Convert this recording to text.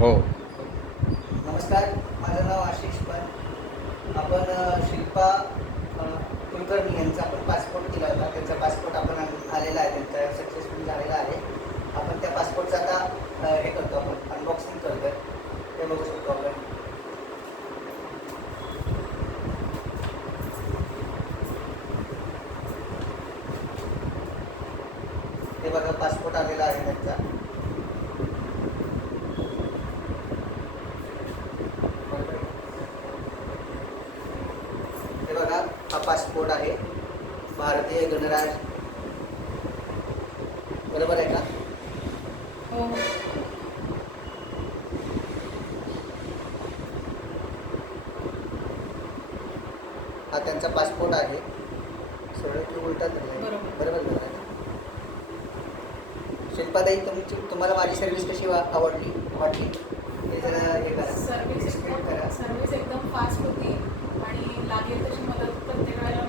हो. नमस्कार, माझं नाव आशिष पण. आपण शिल्पा कुलकर्णी यांचा आपण पासपोर्ट केला होता. त्यांचा पासपोर्ट आपण आलेला आहे, त्यांचा सक्सेसफुल झालेला आहे. आपण त्या पासपोर्टचं आता हे करतो, आपण अनबॉक्सिंग करतो आहे. ते बघू शकतो आपण. हे बघा, पासपोर्ट आलेला आहे त्यांचा. हे बघा, हा पासपोर्ट आहे, भारतीय गणराज. बरोबर आहे का? हो. हा त्यांचा पासपोर्ट आहे. सगळं की उलटा बरोबर. बरोबर आहे. शिल्पाताई, तुम्हाला माझी सर्व्हिस कशी वाटली? हे जरा हे करा, एक्सप्लेन करा. सर्व्हिस एकदम फास्ट होती आणि लागेल तशी मदत प्रत्येक वेळेला